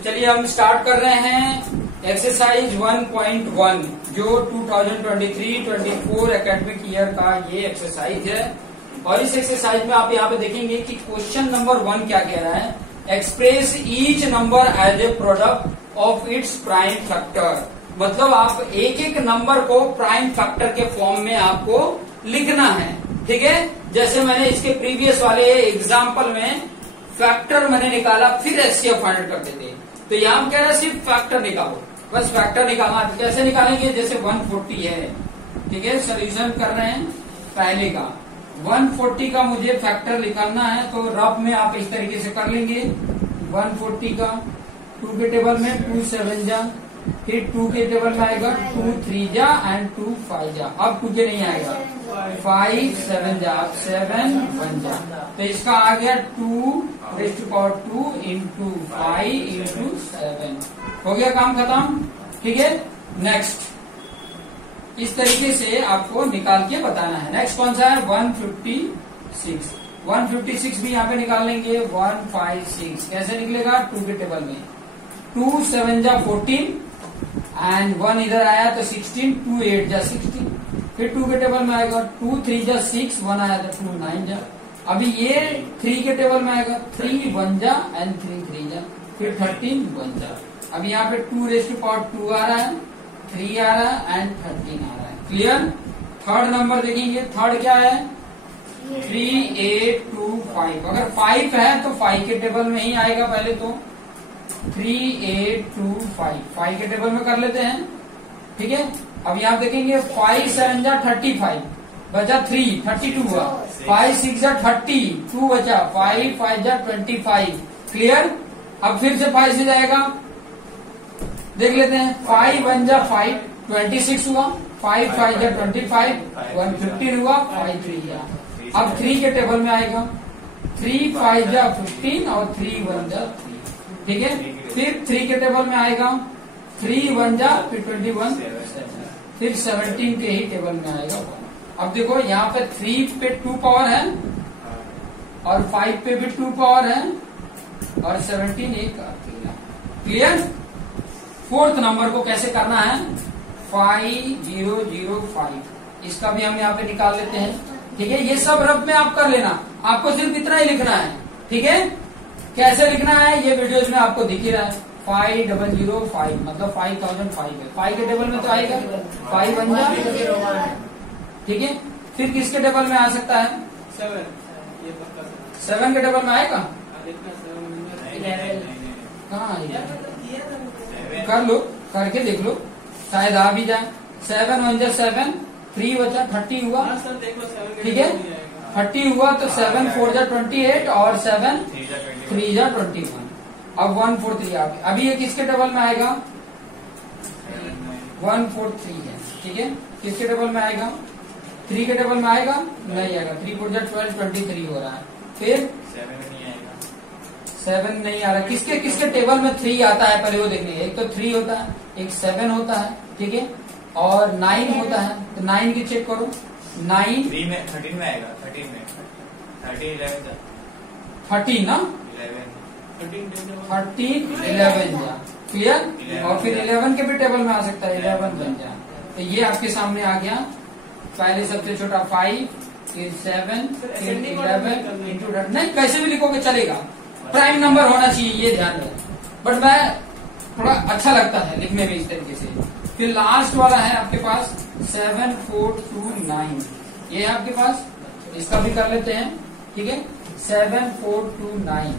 तो चलिए हम स्टार्ट कर रहे हैं एक्सरसाइज 1.1 जो 2023-24 एकेडमिक ईयर का ये एक्सरसाइज है। और इस एक्सरसाइज में आप यहाँ पे देखेंगे कि क्वेश्चन नंबर 1 क्या कह रहा है, express each number as a product of its prime factor. मतलब आप एक एक नंबर को प्राइम फैक्टर के फॉर्म में आपको लिखना है। ठीक है, जैसे मैंने इसके प्रीवियस वाले एग्जाम्पल में फैक्टर मैंने निकाला, फिर एचसीएफ फाइंड करते थे। तो यहाँ कह रहा है सिर्फ फैक्टर निकालो, बस फैक्टर निकालना। तो कैसे निकालेंगे, जैसे 140 है, ठीक है, सोल्यूशन कर रहे हैं पहले का 140 का मुझे फैक्टर निकालना है, तो रफ में आप इस तरीके से कर लेंगे। 140 का 2 के टेबल में 2 7 जा, फिर 2 के टेबल में आएगा 2 3 जा एंड 2 5 जा। अब 2 के नहीं आएगा, 5 7 जा, 7 1 जा। तो इसका आ गया 2 raise to power 2 into 5 into 7। हो गया काम खत्म। ठीक है, नेक्स्ट इस तरीके से आपको निकाल के बताना है। नेक्स्ट कौन सा है, 156। 156 भी यहाँ पे निकाल लेंगे। 156 कैसे निकलेगा, 2 के टेबल में 2 7 जा 14 एंड 1 इधर आया तो 16, 2 8 जा 16। फिर 2 के टेबल में आएगा 2 3 जा 6, 1 आया तो 2 9 जा। अभी ये 3 के टेबल में आएगा 3 1 जा एंड 3 3 जा, फिर 13 1 जा। अभी यहाँ पे 2 रेज़ टू पावर 2 आ रहा है, 3 आ रहा है एंड 13 आ रहा है। क्लियर। थर्ड नंबर देखेंगे, थर्ड क्या है, 3 8 2 5। अगर 5 है तो 5 के टेबल में ही आएगा पहले, तो 3 8 2 5 5 के टेबल में कर लेते हैं। ठीक है, अब यहाँ देखेंगे 5 7 जा 35 बचा 3 32 हुआ, 5 6 जा 30 2 बचा, 5 5 जा 25। क्लियर। अब फिर से 5 से जाएगा, देख लेते हैं। 5 1 जा 5 26 हुआ, 5 5 जा 25 115 हुआ, 5 3 जा। अब 3 के टेबल में आएगा 3 5 जा 15 और 3 1 जा 3। ठीक है, फिर 3 के टेबल में आएगा 3 1 जा, फिर 21 फिर 17 के ही टेबल में आएगा 1। अब देखो यहाँ पे 3 पे 2 पावर है और 5 पे भी 2 पावर है और 17 एक अकेला। क्लियर। फोर्थ नंबर को कैसे करना है, 5005। इसका भी हम यहाँ पे निकाल लेते हैं। ठीक है, ये सब रफ में आप कर लेना, आपको सिर्फ इतना ही लिखना है। ठीक है, कैसे लिखना है ये वीडियोज में आपको दिख ही रहा है। 5005 मतलब 5005 है, 5 के टेबल में तो आएगा 5 1 जा। ठीक है, फिर किसके टेबल में आ सकता है, 7 के टेबल में आएगा। कहाँ कर लो, करके देख लो, शायद आ भी जाए। 7 1 जा 7, 3 बचा 30 हुआ। ठीक है, 30 हुआ तो 7 4 जा 28 और 7 3 जा 21। अब 143 आ गया। अभी ये किसके टेबल में आएगा, 143 है। ठीक है, किसके टेबल में आएगा, 3 के टेबल में आएगा, नहीं आएगा। 3 4 जा 12 23 हो रहा है। फिर 7 नहीं आ रहा। किसके किसके टेबल में 3 आता है पहले वो देखने। एक तो 3 होता है, एक 7 होता है, ठीक है, और 9 होता है। तो 9 की चेक करो, 9 3 में 13 में आएगा, 13 में 13 11 13 ना 13 11 जा। क्लियर। और फिर 11 के भी टेबल में आ सकता है, 11 बन जा। तो ये आपके सामने आ गया। पहले सबसे छोटा 5 फिर 7 फिर 11 इंटू नहीं, कैसे भी लिखोगे चलेगा, प्राइम नंबर होना चाहिए, ये ध्यान रहे। बट मैं थोड़ा अच्छा लगता है लिखने में इस तरीके से। फिर लास्ट वाला है आपके पास 7429, ये है आपके पास, इसका भी कर लेते हैं। ठीक है, 7429।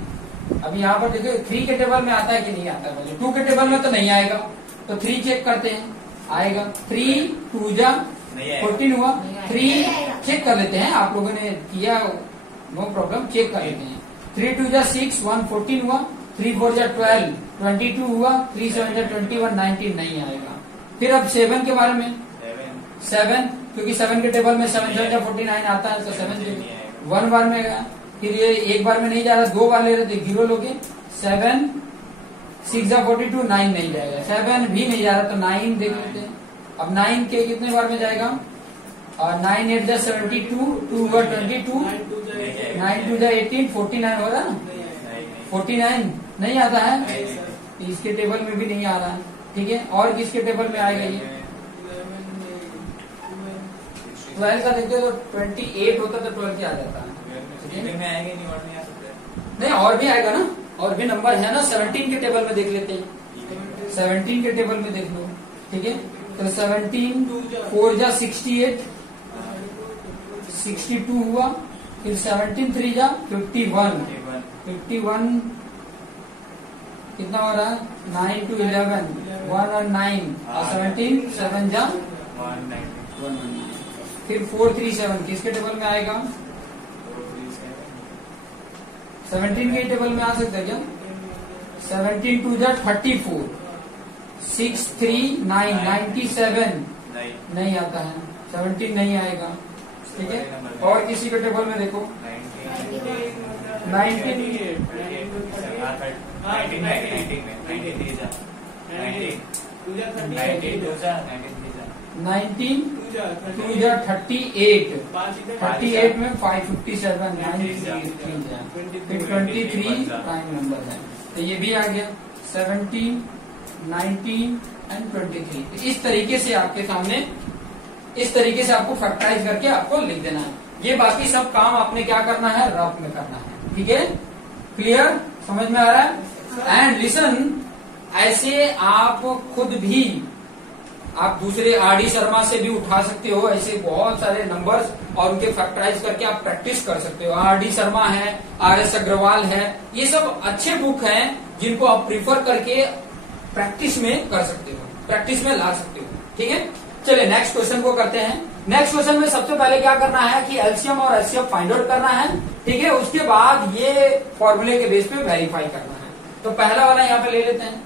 अभी यहाँ पर देखो 3 के टेबल में आता है कि नहीं आता है, पहले 2 के टेबल में तो नहीं आएगा, तो 3 चेक करते हैं, आएगा। 3 2 जा 14 हुआ, 3 चेक कर लेते हैं, आप लोगों ने किया नो प्रॉब्लम, चेक कर लेते हैं। 3 2 जा 6 1 14 हुआ, 3 4 जा 12 22 हुआ, 3 7 जा 21 19 नहीं आएगा। फिर अब 7 के बारे में 7, क्योंकि 7 के टेबल में 7 7 जा 49 आता है, तो 7 1 बार में गया। फिर ये एक बार में नहीं जा रहा, 2 बार ले रहे थे, 0 लोगे। 7 6 जा 42 9 नहीं जाएगा, 7 भी नहीं जा रहा तो 9 देख लेते हैं। अब 9 के कितने बार में जाएगा, और 9 8 जा 72 2 हुआ 22 9 2 जा 18 49 हो रहा ना, 49 नहीं आता है। इसके टेबल में भी नहीं आ रहा है, ठीक है। और किसके टेबल में आएगा ये? 12 का देखते हो तो 28 होता तो 12 क्या आ जाता है, में आएंगे नहीं और नहीं आ सकते। नहीं और भी आएगा ना, और भी नंबर है ना। 17 के टेबल में देख लेते हैं, 17 के टेबल में देख लो, ठीक है। तो 17 4 जा 68, 62 हुआ, फिर 17 3 जा 51, 51 कितना हो रहा है? 9 to 11, 1 और 9 और 17 7 जा 119। फिर 437 किसके टेबल में आएगा? 17 के टेबल में आ सकता है क्या? 17 2 जा 34, 6 3 9 97 नहीं आता है, 17 नहीं आएगा, ठीक है। और किसी के टेबल में देखो 19 2 जा 38, 38 में 557 फिर 23 प्राइम नंबर है, तो ये भी आ गया 17 19 एंड 23। तो इस तरीके से आपके सामने, इस तरीके से आपको फैक्टराइज करके आपको लिख देना है। ये बाकी सब काम आपने क्या करना है? रफ में करना है, ठीक है। क्लियर? समझ में आ रहा है? एंड लिसन, ऐसे आप खुद भी, आप दूसरे आर डी शर्मा से भी उठा सकते हो ऐसे बहुत सारे नंबर्स और उनके फैक्टराइज करके आप प्रैक्टिस कर सकते हो। आर डी शर्मा है, आर एस अग्रवाल है, ये सब अच्छे बुक हैं जिनको आप प्रिफर करके प्रैक्टिस में कर सकते हो, प्रैक्टिस में ला सकते हो, ठीक है। चलिए नेक्स्ट क्वेश्चन को करते हैं। नेक्स्ट क्वेश्चन में सबसे पहले क्या करना है कि एलसीएम और एचसीएफ फाइंड आउट करना है, ठीक है। उसके बाद ये फॉर्मूले के बेस पे वेरीफाई करना है। तो पहला वाला यहाँ पे ले लेते हैं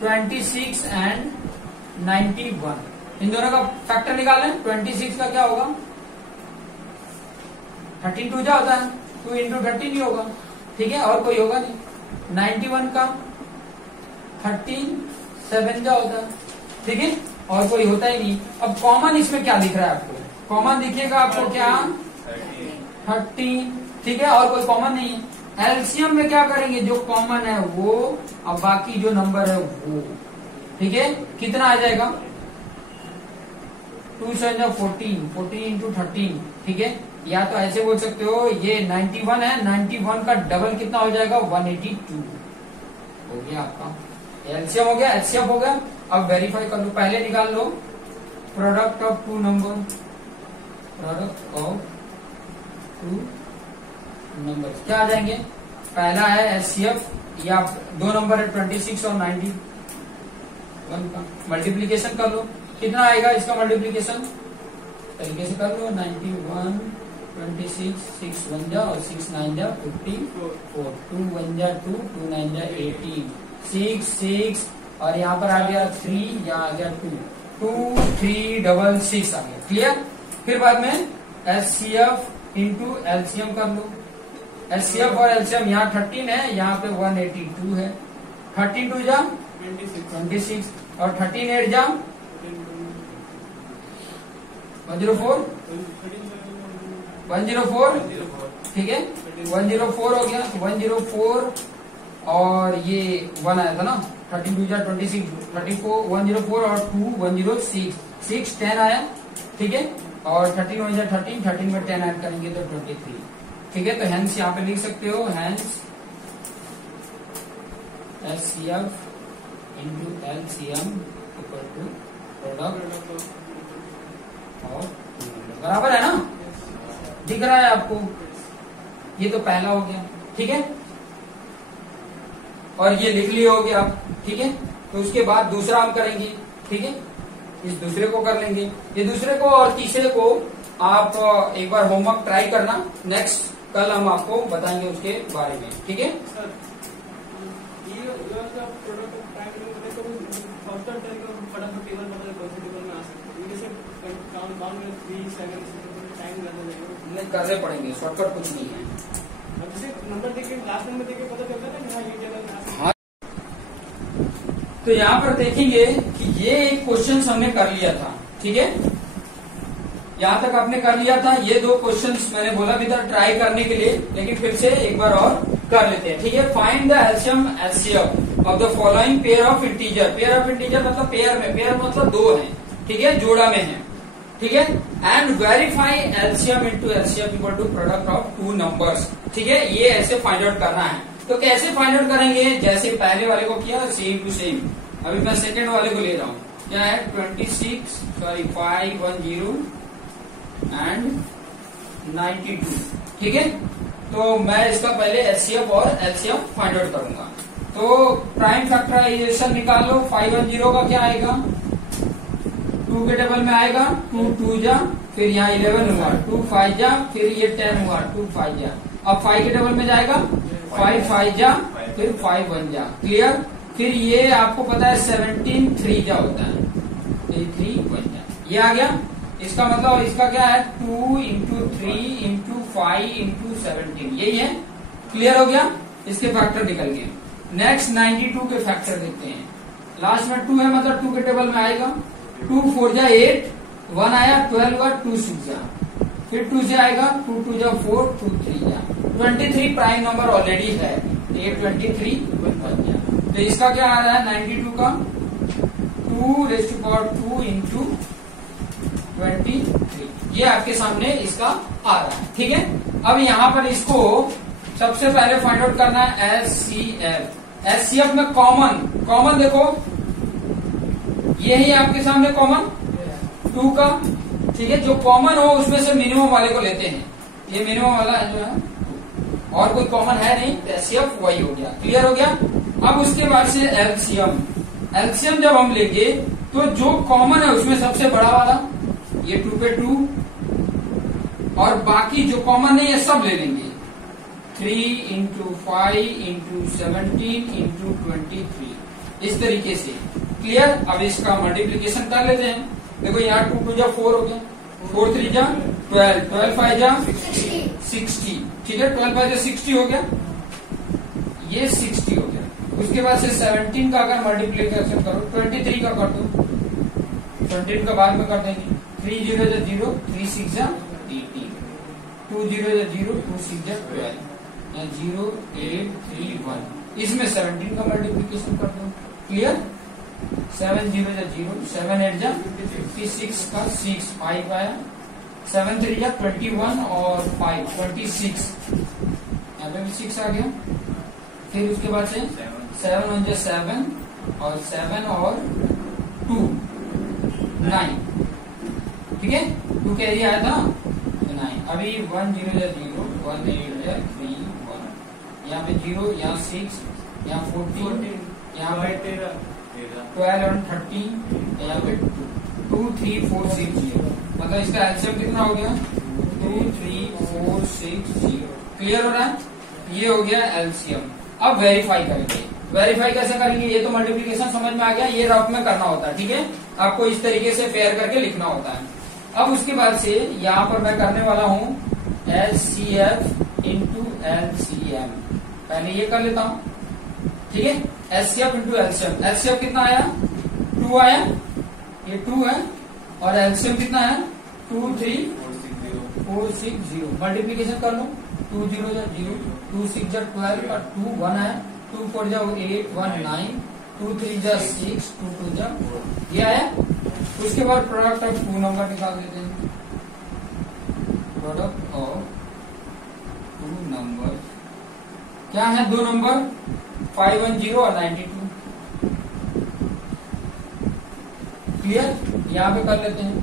26 एंड 91, इन दोनों का फैक्टर निकालें। 26 का क्या होगा? 13 2 जा होता है, 2 into 13 ही होगा, ठीक है, और कोई होगा नहीं। 91 का 13 7 जा होता है, ठीक है, और कोई होता ही नहीं। अब कॉमन इसमें क्या दिख रहा है आपको? कॉमन दिखेगा आपको क्या? 13, ठीक है, और कोई कॉमन नहीं है। एलसीएम में क्या करेंगे? जो कॉमन है वो, अब बाकी जो नंबर है वो, ठीक है। कितना आ जाएगा? 2 7 जा 14, 14 into 13, ठीक है। या तो ऐसे बोल सकते हो, ये 91 है, 91 का डबल कितना हो जाएगा? 182 हो गया आपका। एलसीएम हो गया, एचसीएफ हो गया। अब वेरीफाई कर लो, पहले निकाल लो product of two number, product of two number क्या आ जाएंगे? पहला है एचसीएफ, या दो नंबर है 26 और 91 का मल्टीप्लीकेशन कर लो, कितना आएगा इसका मल्टीप्लीकेशन? तरीके से कर लो, 91 26 6 1 जा और 6 9 जा 54, 2 1 जा 2, 2 9 जा 18, 6 6 और यहाँ पर आ गया 3, यहाँ आ गया 2, 2 3 डबल 6 आ गया। क्लियर? फिर बाद में एचसीएफ इंटू एलसीएम कर लो। एचसीएफ और एलसीएम यहाँ 13 है, यहाँ पे 182 है। 13 2 जा 26 और 13 8 जा 104, ठीक है, 104 हो गया। 104 और ये 1 आया था ना, 13 2 जा 26, 34 104 और 2 106, 6 10 आया, ठीक है। और 13 1 जा 13, 13 में 10 ऐड करेंगे तो 23, ठीक है। तो हेंस यहाँ पे लिख सकते हो, hence HCF into LCM equal to product और बराबर है ना? दिख रहा है आपको? ये तो पहला हो गया, ठीक है, और ये लिख लिया हो गया आप, ठीक है। तो उसके बाद दूसरा हम करेंगे, ठीक है, इस दूसरे को कर लेंगे। ये दूसरे को और तीसरे को आप एक बार होमवर्क ट्राई करना, नेक्स्ट कल हम आपको बताएंगे उसके बारे में, ठीक है। नहीं करने पड़ेंगे, शॉर्टकट कुछ नहीं है। नंबर देखिए, लास्ट नंबर देखिए, पता चलता है ना ये टेबल। हाँ, तो यहाँ पर देखेंगे कि ये एक क्वेश्चन हमने कर लिया था, ठीक है, यहाँ तक आपने कर लिया था। ये दो क्वेश्चंस मैंने बोला भी था ट्राई करने के लिए, लेकिन फिर से एक बार और कर लेते हैं, ठीक है। Find the LCM LCF of the following pair of integer. Pair of integer मतलब पेयर में, पेयर मतलब दो है, ठीक है, जोड़ा में है, ठीक है। And verify LCM into LCF equal to product of two numbers, ठीक है। ये ऐसे फाइंड आउट करना है। तो कैसे फाइंड आउट करेंगे, जैसे पहले वाले को किया सेम टू सेम। अभी मैं सेकंड वाले को ले रहा हूँ, क्या है 510 एंड 92, ठीक है। तो मैं इसका पहले एचसीएफ और एलसीएफ फाइंड आउट करूंगा। तो प्राइम फैक्टराइजेशन निकाल लो। 510 का क्या आएगा, 2 के टेबल में आएगा, 2 2 जा, फिर यहाँ 11 हुआ, 2 5 जा, फिर ये 10 हुआ, 2 5 जा। अब 5 के टेबल में जाएगा, 5 5 जा, फिर 5 1 जा, क्लियर। फिर ये आपको पता है 17 3 जा होता है, 3 1 जा, ये आ गया। इसका मतलब इसका क्या है 2 इंटू 3 इंटू 5 इंटू 17, यही है, क्लियर हो गया। इसके फैक्टर निकल गए। नेक्स्ट 92 के फैक्टर देखते हैं। लास्ट में 2 है, मतलब 2 के टेबल में आएगा, 2 4 जा 8, 1 आया, 12 हुआ, 2 6 जा, फिर 2 से आएगा, 2 2 जा 4, 2 3 जा, 23 प्राइम नंबर ऑलरेडी है, 23 बन गया। तो इसका क्या आ रहा है 92 का 2⁻² इंटू 23, ये आपके सामने इसका आ रहा है, ठीक है। अब यहाँ पर इसको सबसे पहले फाइंड आउट करना है एचसीएफ। एचसीएफ में कॉमन देखो, ये ही आपके सामने कॉमन 2 का, ठीक है। जो कॉमन हो उसमें से मिनिमम वाले को लेते हैं, ये मिनिमम वाला जो है, और कोई कॉमन है नहीं, एचसीएफ वही हो गया, क्लियर हो गया। अब उसके बाद से एलसीएम जब हम लेंगे तो जो कॉमन है उसमें सबसे बड़ा वाला, ये 2 पे 2, और बाकी जो कॉमन नहीं है सब ले लेंगे, 3 इंटू 5 इंटू 17 इंटू 23, इस तरीके से, क्लियर। अब इसका मल्टीप्लीकेशन कर लेते हैं। देखो यहाँ 2 2 जा 4 हो गया, 4 3 जा 12, 12 5 जा 60, ठीक है, 12 5 जा 60 हो गया, ये 60 हो गया। उसके बाद से 17 का अगर मल्टीप्लीकेशन करो, 23 का कर दो, 17 का बाद में कर देंगे, 3 0 जा 0, 3 6 जा 18, 2 0 जा 0, 2 6 जा 12, 0 8 3 1, इसमें 17 का मल्टीप्लीकेशन कर दो, क्लियर। 7 0 जा 0, 7 8 जा 56 का 6, 5 आया, 7 3 जा 21 और 5 26, यहाँ पे भी 6 आ गया। फिर उसके बाद से 7 1 जा 7 और 7 और 2 9, ठीक है, 2 कैरी आया था 9। अभी 1 0 जा 0, 1 8 जा 3 1, यहाँ पे 0, यहाँ 6, यहाँ 14, यहाँ पे 12 और 13, यहाँ पे 2 3 4 6 0, मतलब इसका एलसीएम कितना हो गया 2 3 4 6 0, क्लियर हो रहा है। ये हो गया एलसीएम। अब वेरीफाई करेंगे। वेरीफाई कैसे करेंगे, ये तो मल्टीप्लीकेशन समझ में आ गया, ये रफ में करना होता है, ठीक है। आपको इस तरीके से पेयर करके लिखना होता है। अब उसके बाद से यहाँ पर मैं करने वाला हूँ एचसीएफ इंटू एलसीएम, पहले ये कर लेता हूँ, ठीक है। एचसीएफ इंटू एलसीएम, एचसीएफ कितना आया 2 आया, ये 2 है, और एलसीएम कितना है 2 3 4 6 0, मल्टीप्लीकेशन कर लो, 2 0 जा 0, 2 6 जा 12 और 2 1 है, 2 4 जा 8 1 9, 2 3 जा 6, 2 2 जा 4, ये आया। उसके बाद प्रोडक्ट ऑफ 2 नंबर निकाल देते हैं। प्रोडक्ट ऑफ 2 नंबर क्या है, 2 नंबर 510 और 92, क्लियर। यहाँ पे कर लेते हैं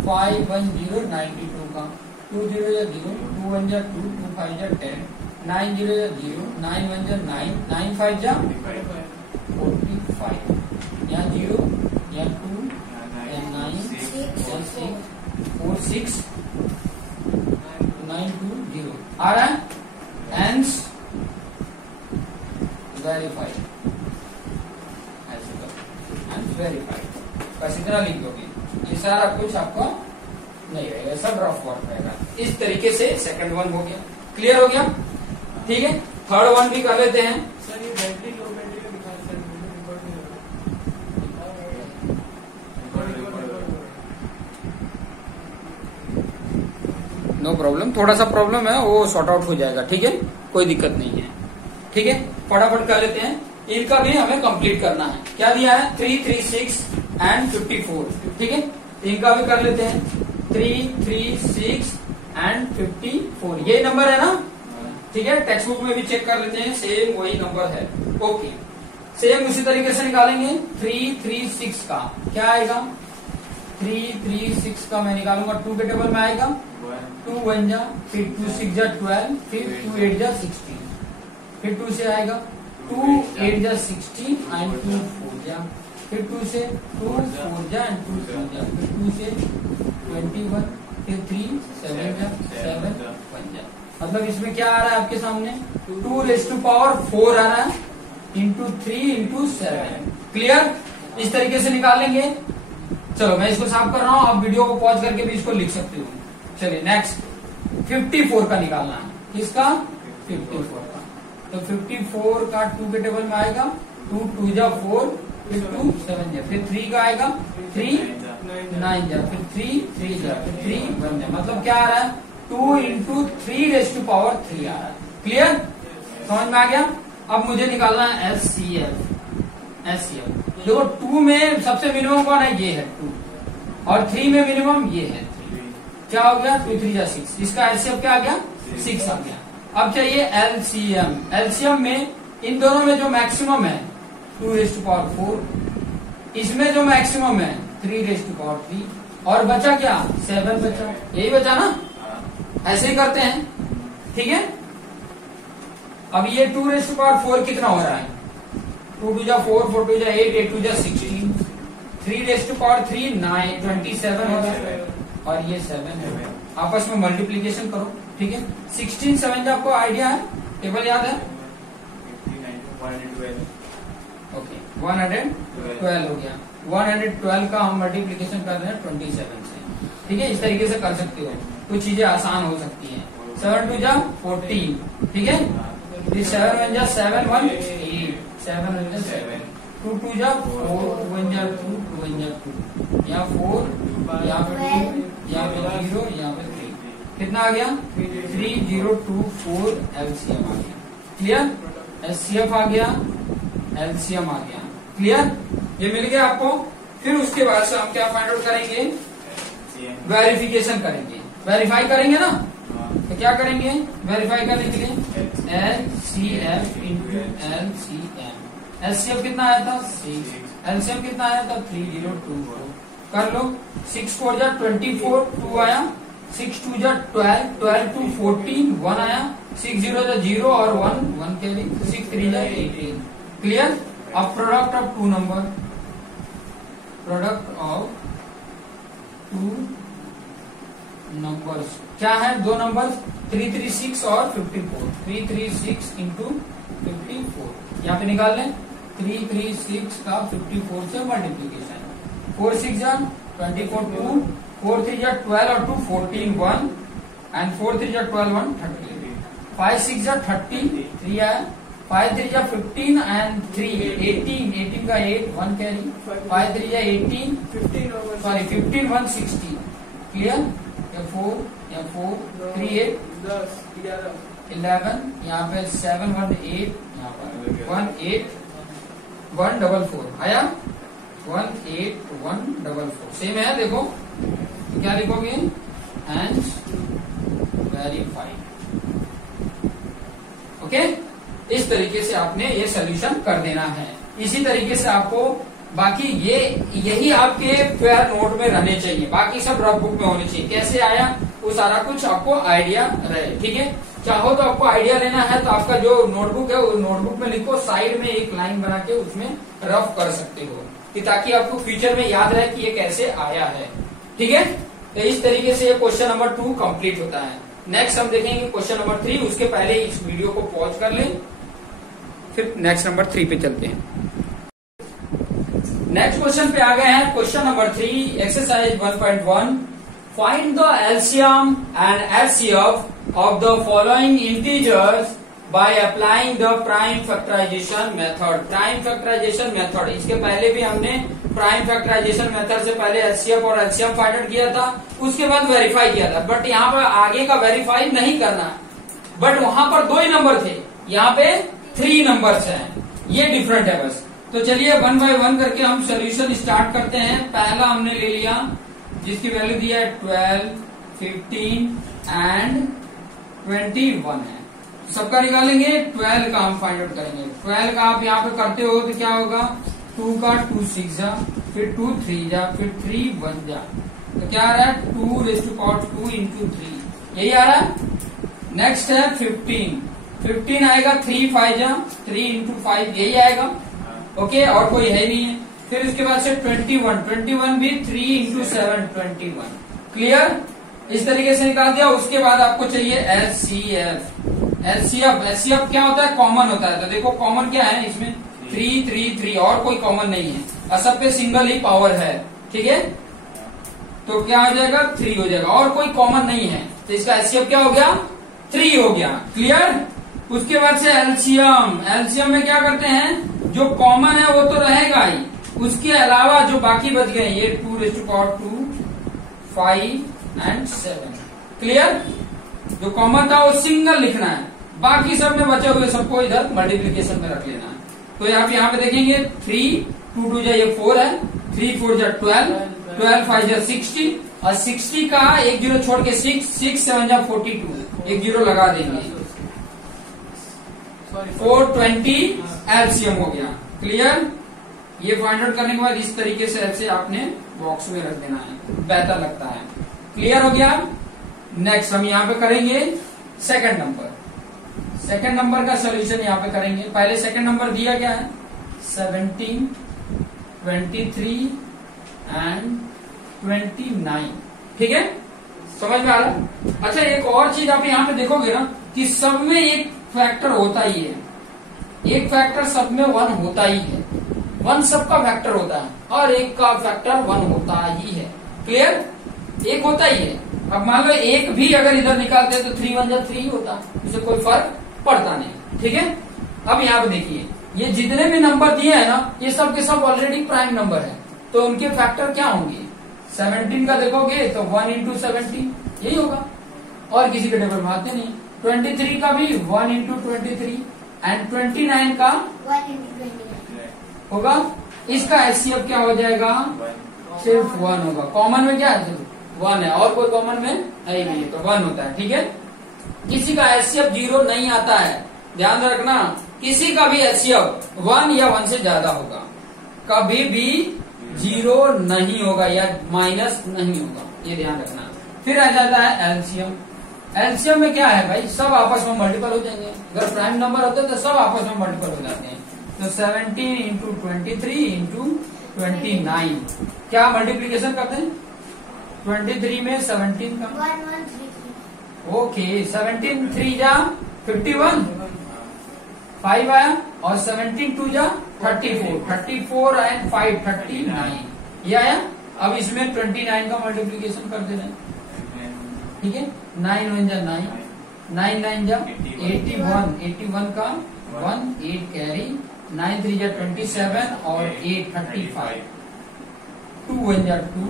510 92 का, 2 0 जा 0, 2 1 जा 2, 2 5 जा 10, 9 0 जा 0, 9 1 जा 9, 9 5 जा 45, यहाँ 0, यहाँ 2, यहाँ 9, यहाँ 6, 4 6 9 2 0 आ रहा है। एंड वेरीफाइड, ऐसे करो एंड वेरीफाइड, बस इतना लिख दोगे, ये सारा कुछ आपको नहीं रहेगा, सब रफ वर्क रहेगा। इस तरीके से सेकंड वन हो गया, क्लियर हो गया, ठीक है। थर्ड वन भी कर लेते हैं। सर ये बैटरी लो बैटरी का दिखा सर, नो प्रॉब्लम, थोड़ा सा प्रॉब्लम है वो सॉर्ट आउट हो जाएगा, ठीक है, कोई दिक्कत नहीं है। ठीक है, फटाफट कर लेते हैं, इनका भी हमें कंप्लीट करना है। क्या दिया है? 3, 3, 6 एंड 54, ठीक है, इनका भी कर लेते हैं। 3, 3, 6 एंड 54, ये नंबर है ना, ठीक है, टेक्स्ट बुक में भी चेक कर लेते हैं, सेम वही नंबर है। ओके, सेम उसी तरीके से निकालेंगे। 3, 3, 6 का क्या आएगा? 3, 3, 6 का मैं निकालूंगा, 2 के टेबल में आएगा, 2 1 जा, फिर 2 6 जा 12, फिर 2 8 जा 16, फिर 2 से आएगा 2 8 जा 16 एंड 2 4 जा, फिर 2 से 2 4 जा एंड 2 3 जा, फिर 2 से 21, फिर 3 7 जा 7 1 जा। मतलब इसमें क्या आ रहा है आपके सामने? 2 raised to power 4 आ रहा है, इंटू 3 इंटू 7। क्लियर? इस तरीके से निकालेंगे। चलो मैं इसको साफ कर रहा हूँ, आप वीडियो को पॉज करके भी इसको लिख सकते हो। चलिए नेक्स्ट 54 का निकालना है। किसका? 54 का। तो 54 का 2 के टेबल में आएगा, 2 2 जा 4, फिर 2 7 जा, फिर 3 का आएगा, 3 9 जा, फिर 3 3 जा, फिर 3 1 जा। मतलब क्या आ रहा है? 2 इंटू 3 raised to power 3 आ रहा है। क्लियर? समझ में आ गया? अब मुझे निकालना है एचसीएफ। देखो 2 में सबसे मिनिमम कौन है? ये है 2, और 3 में मिनिमम ये है 3। क्या हो गया? 2 3 जा 6, इसका एचसीएफ क्या आ गया? 6 आ गया। अब चाहिए एलसीएम। एलसीएम में इन दोनों में जो मैक्सिमम है 2 raised to power 4, इसमें जो मैक्सिमम है 3 raised to power 3, और बचा क्या? 7 बचा। यही बचा ना? ऐसे ही करते हैं, ठीक है। अब ये 2 raised to power 4 कितना हो रहा है? 2 2 जा 4, 4 2 जा 8, 8 2 जा 16, 3 raised to power 3 9 27 होगा, और ये 7 है। आपस में मल्टीप्लीकेशन करो, ठीक है। 16 7 का आपको आइडिया है? टेबल याद है? ओके, 112 हो गया। 112 का हम मल्टीप्लीकेशन कर रहे हैं 27 से, ठीक है। इस तरीके से कर सकते हो, कुछ चीजें आसान हो सकती हैं। 7 2 जा 14, ठीक है। 7 1 जा 7 1 8, 7 1 जा 7, 2 2 जा 4, 2 1 जा 2, 2 1 जा 2, यहाँ 4, यहाँ पे 2, यहाँ पे 0, यहाँ पे 3, कितना आ गया? 3 0 2 4 एलसीएम आ गया। क्लियर? एचसीएफ आ गया, एलसीएम आ गया। क्लियर? ये मिल गया आपको। फिर उसके बाद से हम क्या फाइंड आउट करेंगे? वेरिफिकेशन करेंगे। वेरीफाई करेंगे ना, तो क्या करेंगे वेरीफाई करने के लिए? LCF into LCM. एलसीएफ कितना आया था? 6। एलसीएम कितना आया था? 3024। कर लो। 6 4 जा 24, 2 आया। 6 2 जा 12, 12 2 14, 1 आया। 6 0 जा 0 और 1 1 कैरी, 6 3 जा 18। क्लियर? अब product of 2 number, product of 2 numbers क्या है? 2 नंबर 336 और 54। 336 इंटू 54 यहाँ पे निकाल लें। 336 का 54 से मल्टीप्लीकेशन। 4 6 जा 24 2, 4 3 जा 12 और 2 14 1, एंड 4 3 जा 12 1 30, 5 6 जा 30 3 आया, 5 3 जा 15 एंड 3 18, 18 का 8 1 कैरी, 5 3 जा 18 15 1 60। क्लियर? या 4 3 8 11, यहाँ पे 7 1 8, यहाँ पर 1 8 1 4 4 आया। 1 8 1 4 4 सेम है। देखो तो क्या लिखोगे? And verify. ओके, इस तरीके से आपने ये सोल्यूशन कर देना है। इसी तरीके से आपको बाकी यही आपके फेयर नोट में रहने चाहिए, बाकी सब रफ बुक में होने चाहिए। कैसे आया वो सारा कुछ आपको आइडिया रहे, ठीक है। चाहो तो आपको आइडिया लेना है तो आपका जो नोटबुक है वो नोटबुक में लिखो, साइड में एक लाइन बना के उसमें रफ कर सकते हो, कि ताकि आपको फ्यूचर में याद रहे कि ये कैसे आया है, ठीक है। तो इस तरीके से ये क्वेश्चन नंबर 2 कंप्लीट होता है। नेक्स्ट हम देखेंगे क्वेश्चन नंबर 3। उसके पहले इस वीडियो को पॉज कर लें, फिर नेक्स्ट नंबर 3 पे चलते हैं। नेक्स्ट क्वेश्चन पे आ गए हैं। Question number 3, exercise 1.1, find the LCM and HCF of the following integers by applying the prime factorisation method. Prime factorisation method, इसके पहले भी हमने प्राइम फैक्टराइजेशन मेथड से पहले एचसीएफ और एलसीएम फाइंड आउट किया था, उसके बाद वेरीफाई किया था। बट यहाँ पर आगे का वेरीफाई नहीं करना, बट वहां पर 2 ही नंबर थे, यहाँ पे 3 नंबर्स हैं, ये डिफरेंट है बस। तो चलिए 1 बाय 1 करके हम सोल्यूशन स्टार्ट करते हैं। पहला हमने ले लिया जिसकी वैल्यू दिया है 12, 15 एंड 21 है। सबका निकालेंगे, 12 का हम फाइंड आउट करेंगे। 12 का आप यहाँ पे करते हो तो क्या होगा, 2 का 2 6 जा, फिर 2 3 जा, फिर 3 1 जा, तो क्या आ रहा है 2 raised to power 2 into 3, यही आ रहा है। नेक्स्ट है 15 आएगा 3 5 जा, 3 into 5, यही आएगा। ओके, और कोई है नहीं है। फिर उसके बाद से 21 भी 3 into 7 21। क्लियर, इस तरीके से निकाल दिया। उसके बाद आपको चाहिए एलसीएफ क्या होता है, कॉमन होता है। तो देखो कॉमन क्या है इसमें, 3 3 3, और कोई कॉमन नहीं है और सब पे सिंगल ही पावर है। ठीक है, तो क्या हो जाएगा 3 हो जाएगा, और कोई कॉमन नहीं है, तो इसका एलसीएफ क्या हो गया 3 हो गया। क्लियर। उसके बाद से एलसीएम में क्या करते हैं, जो कॉमन है वो तो रहेगा ही, उसके अलावा जो बाकी बच गए ये 2 raised to power 2, 5 and 7। Clear, जो कॉमन था वो सिंगल लिखना है, बाकी सब में बचे हुए सबको इधर मल्टीप्लीकेशन में रख लेना है। तो आप यहाँ पे देखेंगे 3 2 2 जा, ये 4 है, 3 4 जा 12, 12 5 जा 60, और 60 का एक जीरो छोड़ के 6 7 जा 42, एक जीरो लगा देंगे, 420 एलसीएम हो गया। क्लियर, ये फाइंड आउट करने के बाद इस तरीके से ऐसे आपने बॉक्स में रख देना है, बेहतर लगता है। क्लियर हो गया। नेक्स्ट हम यहाँ पे करेंगे सेकंड नंबर का सोल्यूशन यहाँ पे करेंगे। पहले सेकंड नंबर दिया गया है 17, 23 एंड 29। ठीक है, समझ में आ रहा। अच्छा, एक और चीज आप यहाँ पे देखोगे ना कि सब में एक फैक्टर होता ही है, एक फैक्टर सब में 1 होता ही है, 1 सबका फैक्टर होता है और एक का फैक्टर 1 होता ही है। क्लियर, एक होता ही है। अब मान लो एक भी अगर इधर निकालते हैं तो 3 1 जा 3 होता, इससे कोई फर्क पड़ता नहीं। ठीक है, अब यहाँ पे देखिए ये जितने भी नंबर दिए हैं ना, ये सब के सब ऑलरेडी प्राइम नंबर है, तो उनके फैक्टर क्या होंगे। 17 का देखोगे तो 1 into 17 यही होगा, और किसी के टेबल में आते नहीं। 23 का भी 1 into 23 एंड 29 का 1 into 29 होगा। इसका एचसीएफ क्या हो जाएगा, सिर्फ 1 होगा। कॉमन में क्या है 1 है, और कोई कॉमन में है नहीं, तो 1 होता है। ठीक है, किसी का एचसीएफ 0 नहीं आता है, ध्यान रखना, किसी का भी एचसीएफ 1 या 1 से ज्यादा होगा, कभी भी 0 नहीं होगा या माइनस नहीं होगा, ये ध्यान रखना। फिर आ जाता है एलसीएम में क्या है भाई, सब आपस में मल्टीपल हो जाएंगे। अगर प्राइम नंबर होते तो सब आपस में मल्टीपल हो जाते हैं। तो 17 into 23 into 29 क्या मल्टीप्लीकेशन करते हैं, 23 में 17 का 1 1 3 3 ओके, 17 3 जा 51, 5 आया, और 17 2 जा 34 एंड 5 39, ये आया। अब इसमें 29 का मल्टीप्लीकेशन कर देना है। ठीक है, 9 1 जा 9, 9 9 जा 81 का 1 8 कैरी, 9 3 जा 27 और 8 35, 2 1 जा 2,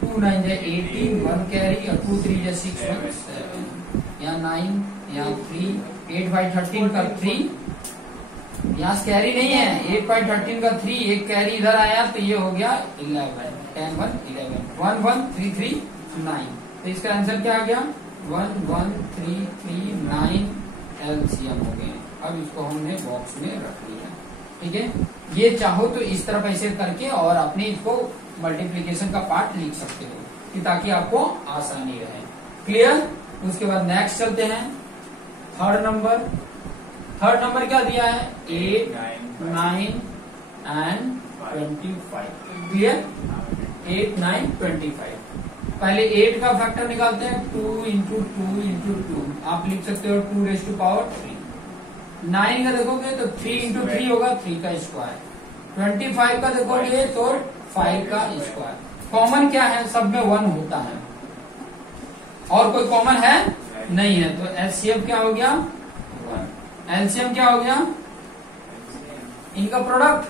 2 9 जा 18, 1 कैरी और 2 3 जा 6 1 7, यहाँ 9 यहाँ 3, 8 5 13 का 3, यहाँ कैरी नहीं है, 8 5 13 का 3, एक कैरी इधर आया तो ये हो गया 11, 10 1 11, 1 1 3 3 9। तो इसका आंसर क्या आ गया 1 1 3 3 9 एलसीएम हो गए। अब इसको हमने बॉक्स में रख लिया। ठीक है, ये चाहो तो इस तरफ ऐसे करके और अपने इसको मल्टीप्लीकेशन का पार्ट लिख सकते हो कि ताकि आपको आसानी रहे। क्लियर। उसके बाद नेक्स्ट चलते हैं थर्ड नंबर क्या दिया है 8 9 एंड 25। क्लियर, 8 9 25। पहले 8 का फैक्टर निकालते हैं, 2 into 2 into 2 आप लिख सकते हो 2 raised to power 3। 9 का देखोगे तो 3 into 3 होगा 3 का स्क्वायर। 25 का देखोगे तो 5 का स्क्वायर। कॉमन क्या है, सब में 1 होता है और कोई कॉमन है नहीं है, तो एलसीएम क्या हो गया 1। एलसीएम क्या हो गया, इनका प्रोडक्ट,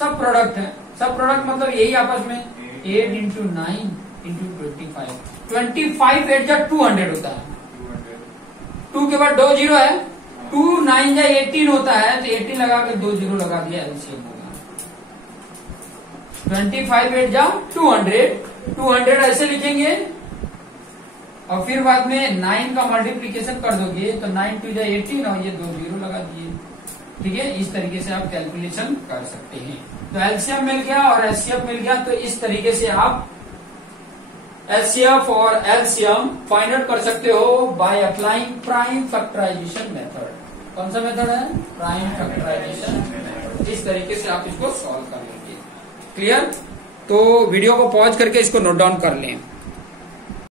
सब प्रोडक्ट है। सब प्रोडक्ट मतलब यही आपस में 8 into 9 into 25। 25 8 जा 200 होता है। 2 के बाद 2 जीरो है 2 9 या 18 होता है तो 18 लगा के 2 जीरो लगा दिया, एलसीएम होगा 25 8 जाओ 200 ऐसे लिखेंगे और फिर बाद में 9 का मल्टीप्लीकेशन कर दोगे तो 9 2 जा 18 और ये 2 जीरो लगा दिए। ठीक है, इस तरीके से आप कैलकुलेशन कर सकते हैं। तो एलसीएम मिल गया और एचसीएफ मिल गया, तो इस तरीके से आप एचसीएफ और एलसीएम फाइंड आउट कर सकते हो by applying prime factorisation method. कौन सा मेथड है? Prime factorisation method. इस तरीके से आप इसको सॉल्व कर लेंगे। क्लियर? तो वीडियो को पॉज करके इसको नोट डाउन कर लें।